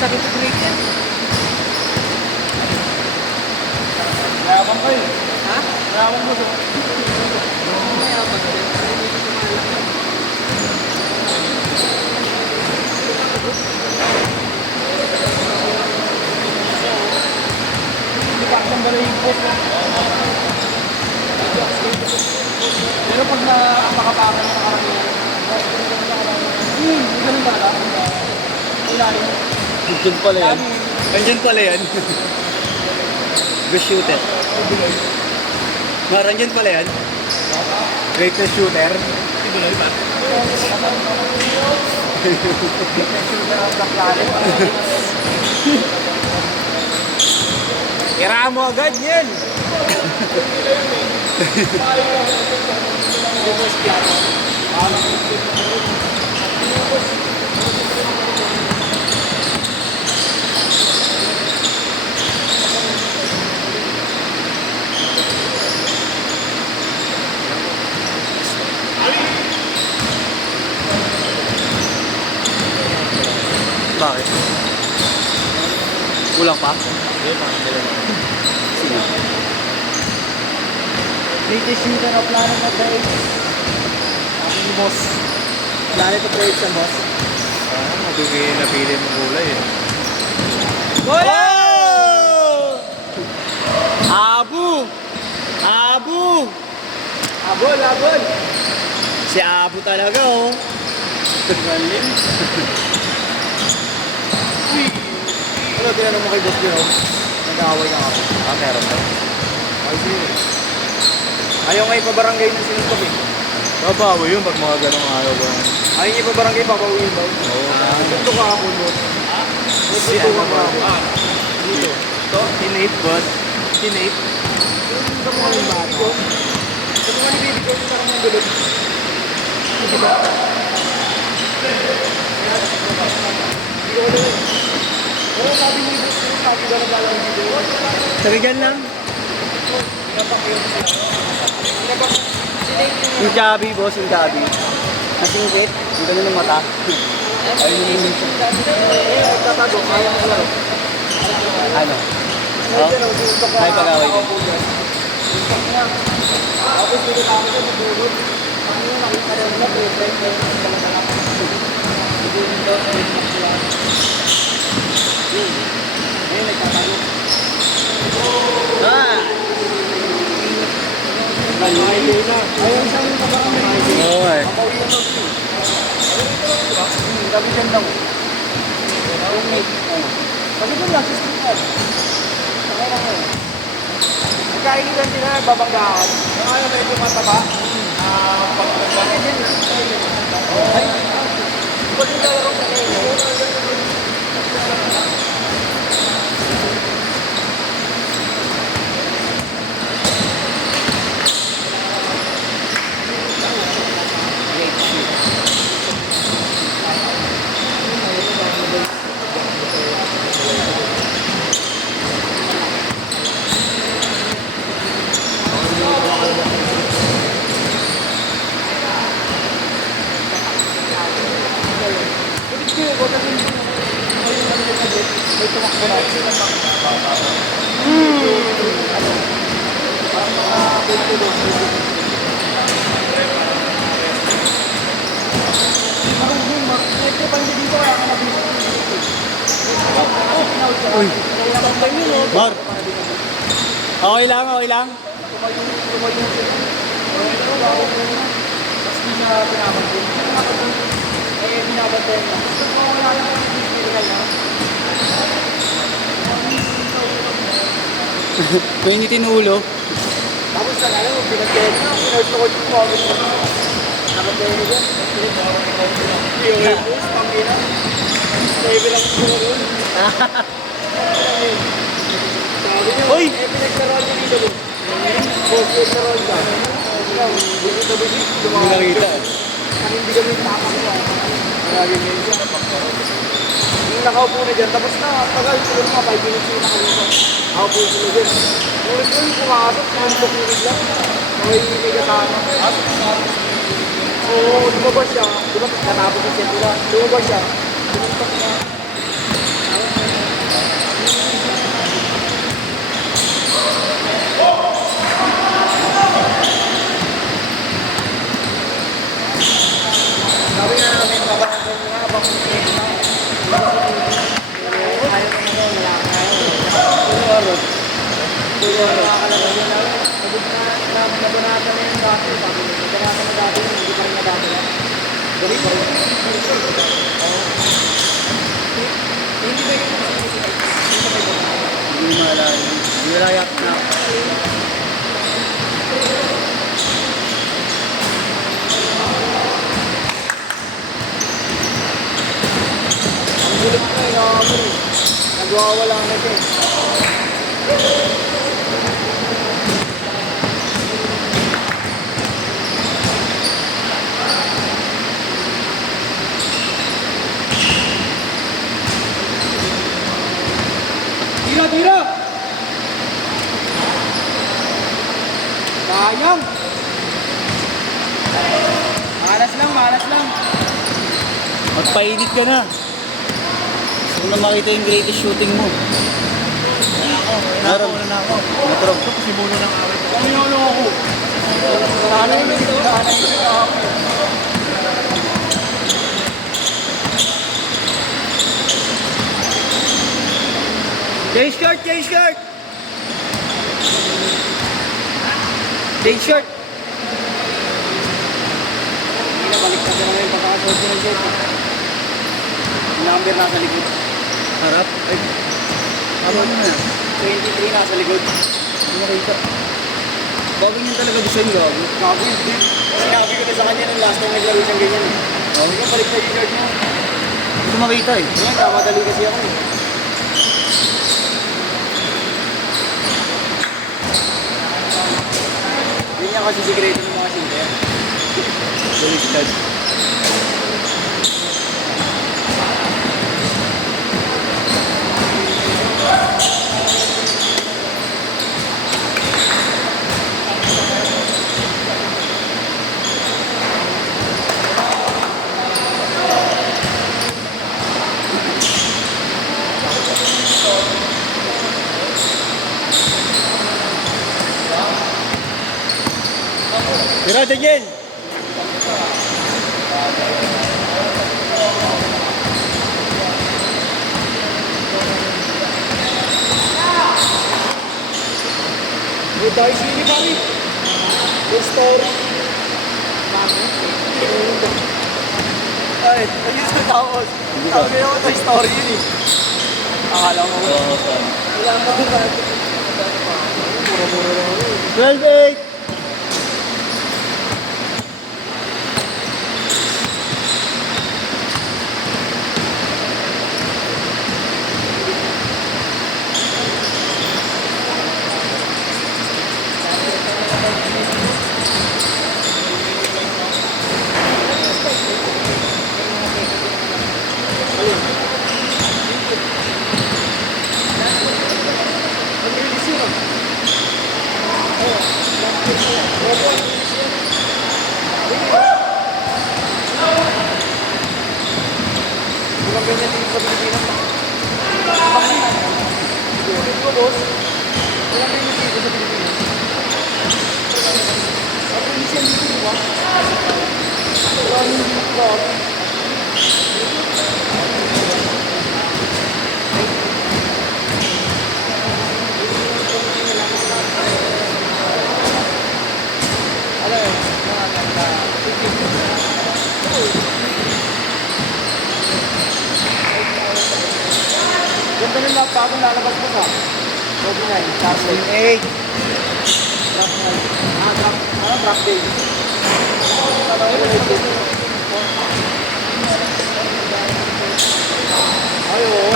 sakit ng break yan. Mayabang kayo. Ha? Mayabang mo doon. Mayabang din. Hindi ka akong balay yung post. Pero pag makapakan ng karamihan, hindi ganun talaga. Ilalim. Andyan pala yan. Andyan pala yan. Best shooter. Mar, andyan pala yan. Greatest shooter. Tira mo agad yan. Bakit? Kulang pa? Sino? Latest shooter of Planet of the Apes. Aking boss. Planet of the Apes ang boss. Madumi na pili mo kulay eh. Bola! Abu! Abu! Abol, abol! Si Abu talaga oh. Galing. Ano, tinanong mo kay Boss Jero? Nag-aaway ka ako. Ah, meron ba? Ay, sige. Ayaw nga ipabarangay ng sinuntok eh. Babawi yun pag mga ganong araw ba. Ayaw nga ipabarangay, papawin daw. Oo. Sinuntok ka ako, Boss. Si ano ba? Dito. Ito, tinate boss. Tinate. Ito mo kami bata. Ito mo kami baby ko, ito kami gulog. Ito ba? Hindi ko ulit. Oo, sabi mo yung Boss, sabi ko lang lang dito. Talagan lang. Pinapak yun. Pinapak. Yung chubby boss, yung chubby. Nasingkit. Yung ganun ng mata. Ayun yung Tatago, kaya mo laro. ano? Oh? Ay, pag-away din. Tapos dito kami sa tutulog. Ano yung nakita rin na perfect na yung talaga. Hindi dito, ayun, nagtatago. Ah! Ayun siya yung kabarangay. Oo eh. Mapawi yung log. Sabi dyan daw. Roommate. Sabi ko lang, system ko. Okay lang yun. Nagkainitan sila, babanggaan. Yung ayaw medyo mataba. Pag-pagpagpagpag. Ay, ba't yung lalaro ka ngayon? Uy. Mar. Okay lang, okay lang. Mainitin ulo. Tapos na alam mo, pinag-test na, pinag-test yung comment mo. Nakatero dyan. Yung post, pangina. Sabi lang ko rin. Sabi niyo, Uy! pinagkaroon niyo dito. Post, pinagkaroon ka. Ikaw, busit na busit. Hindi nakita. Ang hindi kami tapak mo. Marami niyo dyan. Yung nakaupo na dyan, tapos na, tagal, siguro mga 5 minutes yung nakalito. Nakaupo sila dyan. Ngunit ko yung pumasok, nantok yung bigla. May katama. Oo, lumabas siya. Diba, katapos yung set nila. Lumabas siya. Tumuntok na. Sabi nga namin, babakasyon nga, bakit na. Ayaw na mo, wala ka ayaw. Puro araw. Sabit na, nabunatan na yung dati. Sabi nyo, nabunatan na dati, hindi pa rin na dati lang. Galing pa rin. Hindi ba yun? Hindi malala. Hindi malayak na. Ang gulit na yun, nakakabal. Nagwawala na siya eh. Tira, tira! Sayang! Malas lang, malas lang. Magpainit ka na. Gusto ko na makita yung greatest shooting mo. Meron. Metro. Kasi mulo ng awit. Paminulo ako. Nanay mo ito. Nanay mo ito ako. Change shirt! Change shirt! Change shirt! Hindi na, balik ka na ngayon. Pagkakasuot ko ng shirt. Yung number nasa likod. Harap. Ay. Tama mo na. 23 nasa likod. Hindi nakita. Bagay niyan talaga gusto yung gago. Gago yun din. Sinabi ko na sa kanya nung last time naglaro siyang ganyan eh. Sabi ko, balik na yung shirt niya. Hindi ko makita eh. Ngayon, kamadali kasi ako eh. Yun niya kasi sikreto ng mga sinter. Baliktad. Tira, Daniel! May dahil sili kami. Yung story. Ay, ayun sa tapos. Sabi naman sa story yun eh. Akala mo. Oo, saan? Wala ka kung bakit. Mura-mura lang ako eh. 12-8! Walang ganyan dito sa Pilipinas. Ito ko, boss. Walang ganyan dito sa Pilipinas. Ang Pilipinas dito, di ba? Walang dito ba? Ano yun? Ganda ng bagong lalabas mo sa Kobe 9, Charlotte. 8! Drop 9. Drop day. Ay, oo.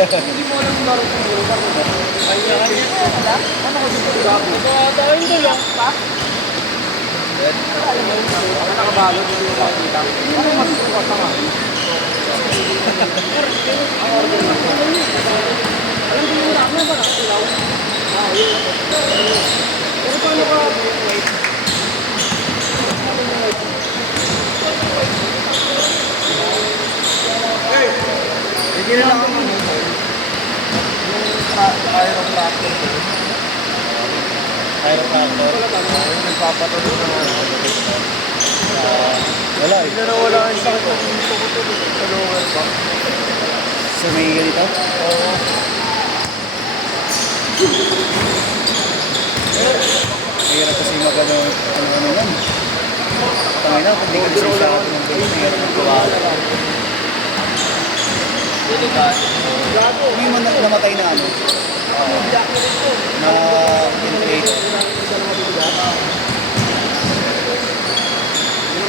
Hindi mo alam kung laro kung laro ka. Ano ko dito? Gabi. Tawin ko lang pa. Ano nakabalot mo yung makikita? Ano mas sukat na nga? Ang order na. Alam ko yung rami ba na? Ilaw? Yun. Pero paano ka? Wait. Hey! Hindi na lang ako manipol. Yung chiropractor. Chiropractor. Papatuloy na nga. Wala eh. Hindi na wala yung sakit ng dito ko to. Sa lower back. So may ganito? Oo. Mahirap kasi magano ano yan. Tangay na, hindi ka kasi sa atin ng ganito. Mahirap magawa. Gago. Yung namatay na ano? Na inflate.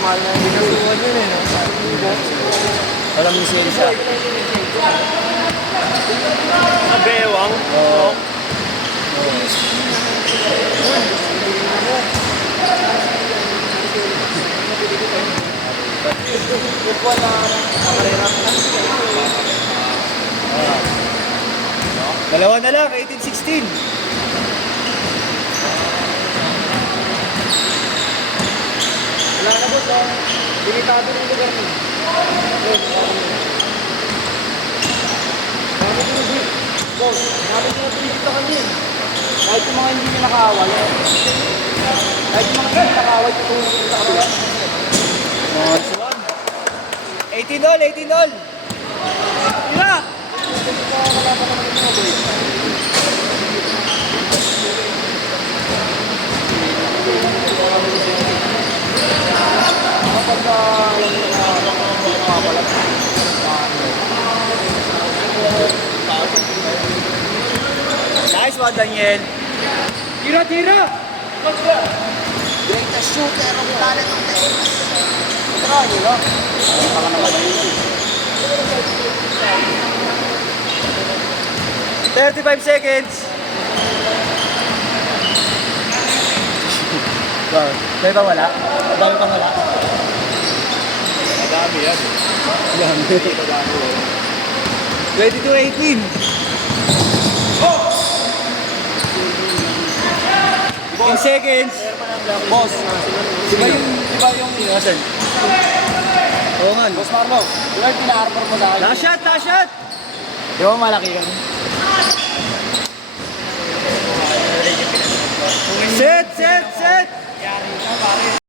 Mahal na yung binasuhan yun eh. Walang lisensya. Sa bewang? Oo. Ikuha na karera. Dalawa na lang, 18-16. Wala na boss, oh. Limitado ng lugar mo. Bakit yung big? Boss, bakit yung big sa kanya eh? Kahit yung mga hindi niya nakaaway. Kahit yung mga hindi niya nakaaway, tutulong sa kanila. Nice one. 18 all, 18 all. Tira! Kasi pa wala pa naman yung mga boy. Kapag alam niyo na makapalat. Nice one, Daniel. Tira, tira! Greatest shooter of talent of the age. Tira, tira. Baka naman yun. 35 seconds. Wow. Dahil ba wala? Dami pang wala? Madami yan. Dami. 22-18. 15 seconds. Boss, Di ba yung Nasaan? Oo nga. Boss Marlo, di ba yung pina-arbor mo sa akin? Last shot, last shot. Di ba malaki yan? Set, set, set. Yari ka, pare.